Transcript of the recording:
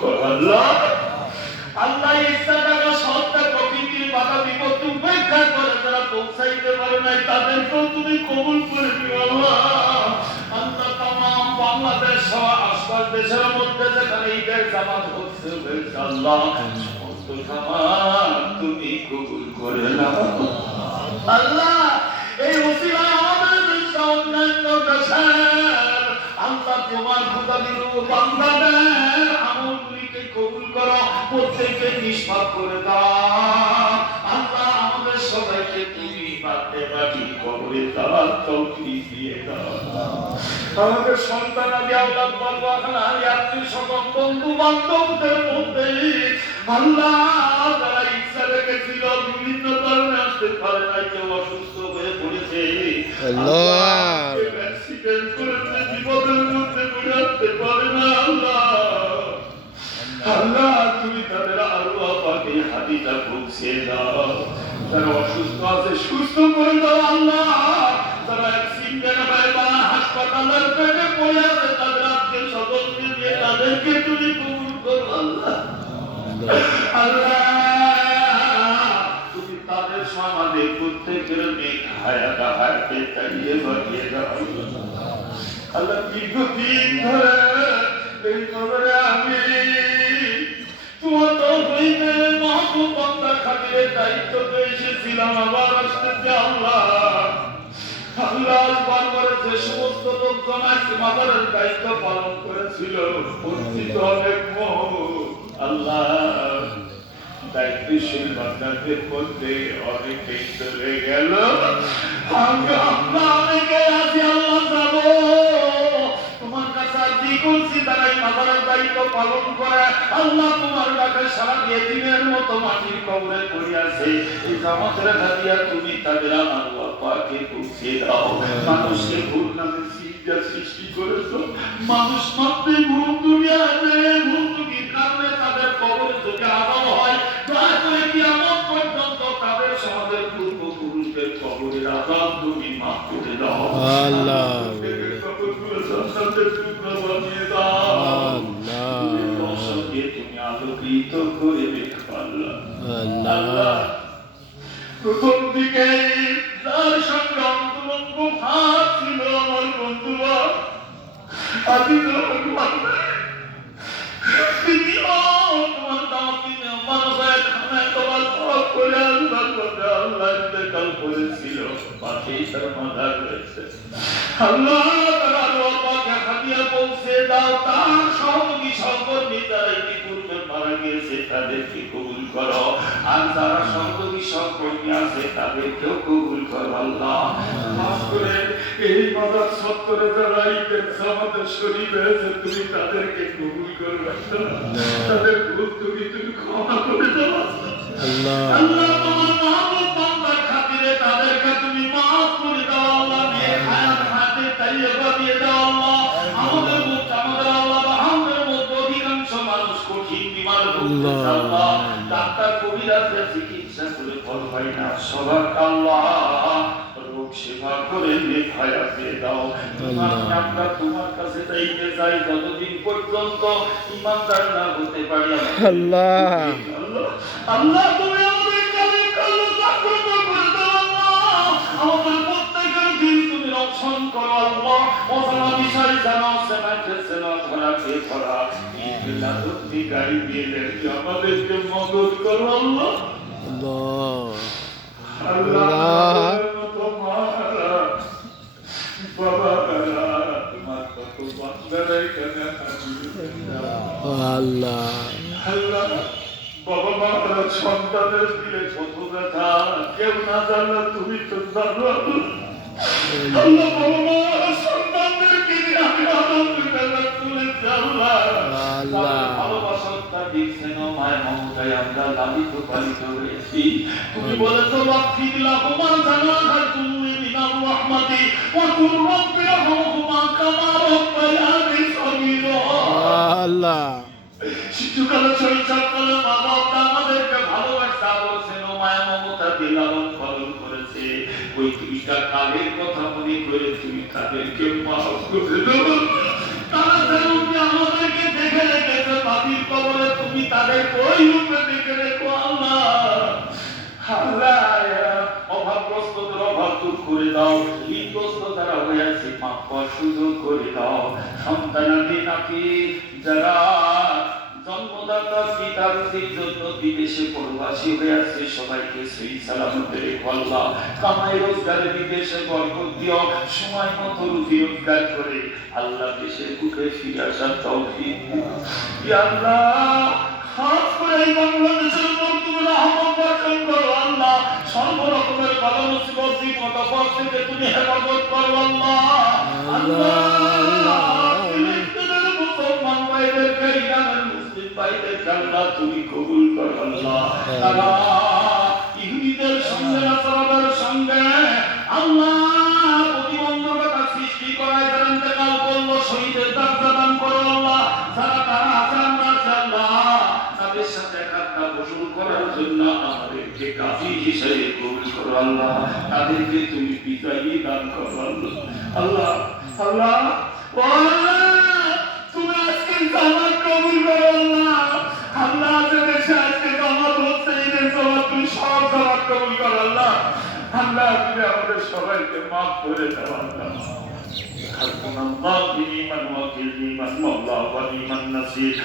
করো আল্লাহ। আল্লাহ ইচ্ছা টাকা সত্তা প্রকৃতির বাধা বিপত্তি উপেক্ষা করে যারা পৌঁছাইতে পারে নাই তাদেরকেও তুমি কবুল করে দিও আল্লাহ। আল্লাহ তামাম বাংলাদেশ সহ আশপাশ দেশের মধ্যে যেখানে ঈদের জামাত হচ্ছে আল্লাহ সমস্ত জামাত তুমি কবুল করে নাও আল্লাহ। এই ওসিলায় আমাদের দেশে অন্যান্য দেশের আল্লাহ তোমার খোদাবির বান্দাদের আমলগুলিকে কবুল করো, প্রত্যেককে নিষ্পাপ করে দাও আল্লাহ। আমাদের সবাইকে তুমি বাদে বাকি কবরে দেওয়ার তৌফিক দিয়ে দাও। আমাদের সন্তান আদি আওলাদ বলবাখানা আত্মীয় স্বজন বন্ধু বান্ধবদের মধ্যে আল্লাহ যারা ইচ্ছা রেখেছিল বিভিন্ন কারণে আসতে পারে না, কেউ অসুস্থ হয়ে পড়েছে আল্লাহ, অ্যাক্সিডেন্ট করেছে, বিপদের মধ্যে পড়ে আসতে পারে না আল্লাহ। আল্লাহ তুমি তাদের আরো পাকে হাতিটা পৌঁছে দাও। যারা অসুস্থ আছে সুস্থ করে দাও আল্লাহ। যারা অ্যাক্সিডেন্ট হয়ে বা হাসপাতালের বেডে পড়ে আছে তাদের আত্মীয় স্বজনকে নিয়ে তাদেরকে তুমি কবুল করো আল্লাহ। আল্লাহ তুমি তাদের সমাজে প্রত্যেকের মেঘ হায়াতে হায়াতে চালিয়ে বাড়িয়ে দাও আল্লাহ। দীর্ঘদিন ধরে এই খবরে আমি তোমার তৌফিকে মাহবুব বান্দা খাতিরের দায়িত্বতে এসেছিলাম, আবার আসতেছে আল্লাহ। আল্লাহ বারবার যে সমস্ত লোকজন আজকে মাজারের দায়িত্ব পালন করেছিল পরিচিত অনেক আল্লাহ, দায়িত্বশীল বান্দাদের মধ্যে অনেকেই চলে গেল। আমরা অনেকে আছি আল্লাহ যাবো তোমার কাছে আরজি করছি, তারা এই মাজারের দায়িত্ব পালন করে আল্লাহ তোমার ডাকে সারা দিয়ে দিনের মতো মাটির কবরে পড়ে আছে। এই জামাতের হাতিয়া তুমি তাদের আমার পাকে পৌঁছে দাও। মানুষকে ভুল নামে সৃষ্টি করেছো, মানুষ মাত্রে ভুল দুনিয়াতে ভুল দুনির কারণে তাদের কবরে যদি আদাব হয় দয়া করে কিয়ামত পর্যন্ত তাদের সমাজের পূর্বপুরুষদের কবরের আদাব তুমি মাফ করে দাও আল্লাহ। তুমি আলোকিত করে রেখো আল্লাহ। প্রথম দিকে যার সঙ্গে অন্তরঙ্গ ভাব ছিল আমার বন্ধুরা আদি তোমার দাওয়াতি মেহমান হয়ে খানায় তোমার তরফ করে আল্লাহ করে আল্লাহ ইন্তেকাল করেছিল, পাশেই তার মাজার রয়েছে আল্লাহ। তারা আল্লাহকে হাদিয়া পৌঁছে দাও। তার সহযোগী সহকর্মী যারা ইতিপূর্বে মারা গিয়েছে তাদেরকে কবুল করো, আর যারা সহযোগী সহকর্মী আছে তাদেরকেও কবুল করো আল্লাহ। খাস করে এই মাজার সত্তরে যারা ঈদের জামাতে শরীক হয়েছে তুমি তাদেরকে কবুল করো আল্লাহ। তাদের ভুল তুমি ক্ষমা করে দাও আল্লাহ। আল্লাহ তোমার মাহবুব বান্দার খাতিরে তাদেরকে তুমি মাফ করে দাও আল্লাহ। নেক হায়াত হাতে তাইয়্যিবা দিয়ে দাও আল্লাহ। আমাদের মধ্যে আল্লাহ আমাদের মধ্যে অধিকাংশ মানুষ কঠিন বিমার ভুগছে আল্লাহ। ডাক্তার কবিরাজের চিকিৎসা করে ফল পায় না, সবার আল্লাহ রোগ সেবা করে নেক হায়াত দিয়ে দাও আমরা তোমার কাছে চাইতে চাই যতদিন পর্যন্ত ইমানদার না হতে পারি আল্লাহ। আল্লাহ তুমি আমাদের কালে কালো জাগ্রত করে দাও আল্লাহ। আমাদের প্রত্যেকের দিন তুমি রক্ষণ করো আল্লাহ। অজানা বিষয় জানা সেনাকে সেনা ধরাকে ধরা ইল্লা তুমি গাড়ি দিয়ে দেখি আমাদেরকে মদত করো আল্লাহ। আল্লাহ বাবা তোমার কত বান্দারা এখানে আল্লাহ। আল্লাহ বাবা মারা সন্তানের দিলে কত ব্যথা কেউ না জানলে তুমি তো জানো আল্লাহ। বাবা মারা সন্তানদেরকে নিয়ে আমি আলহামদুলিল্লাহ তুলেছি আল্লাহ। ভালোবাসাটা দেখছেন মায়ের মমতায় আমরা লালিত পালিত হয়েছি। তুমি বলেছো বাকিলা তোমার জানা তুমি মিনার রহমাতি ওয়া কুর রব্বি রহমহুমা কামা রাব্বায়ানি সগীরা আল্লাহ। শিশুকালে শৈশবকালে মা বাবা আমাদেরকে ভালোবাসা বলছেন মায়া মমতা দিয়ে লালন পালন করেছে। ওই দুইটা কালের কথা মনে করে তুমি তাদেরকে মাফ করে দাও। তারা যেন আমাদেরকে দেখে রেখেছে দাদির কবরে তুমি তাদের ওই রূপে দেখে রেখো আল্লাহ। আল্লাহ অভাবগ্রস্তদের অভাব দূর করে দাও, ঋণগ্রস্ত যারা হয়ে আছে মাফ করার সুযোগ করে দাও। সন্তানাদি নাতি যারা জন্মদাতা পিতার জন্য বিদেশে প্রবাসী হয়ে আছে সবাইকে সেই সালামতে রেখো আল্লাহ। কামাই রোজগারে বিদেশে বরকত দিও, সময় মতো রুজি রোজগার করে আল্লাহ দেশের বুকে ফিরে আসার তৌফিক দিও ইয়া আল্লাহ। খাস করে এই বাংলাদেশের উপর তুমি রহমত বর্ষণ করো আল্লাহ। সর্ব রকমের বালা মুসিবত বিপদ আপদ থেকে তুমি হেফাজত করো আল্লাহ। আল্লাহ ফিলিস্তিনের মুসলমান ভাইদেরকে, ইরানের মুসলিম ভাইদেরকে আল্লাহ তুমি কবুল করো আল্লাহ। তারা ইহুদিদের সঙ্গে নাসারাদের সঙ্গে আল্লাহ প্রতিবন্ধকতা সৃষ্টি করায় যারা ইন্তেকাল করলো, শহীদের দরজা দান করো আল্লাহ। যারা তারা আসান আল্লাহ তাদের সাথে একটা বসুল করার জন্য আমাদেরকে কাজী হিসেবে কবুল করো আল্লাহ। তাদেরকে তুমি বিজয়ী দান করো আল্লাহ। আল্লাহ আল্লাহ ও আল্লাহ তুমি আজকে জামাত কবুল করো আল্লাহ। আল্লাহ যে দেশে আজকে জামাত হচ্ছে এই দেশে তুমি সব জামাত কবুল করো আল্লাহ। আল্লাহ তুমি আমাদের সবাইকে মাফ করে দাও আল্লাহ। حسبنا الله ونعم الوكيل، نعم المولى ونعم النصير।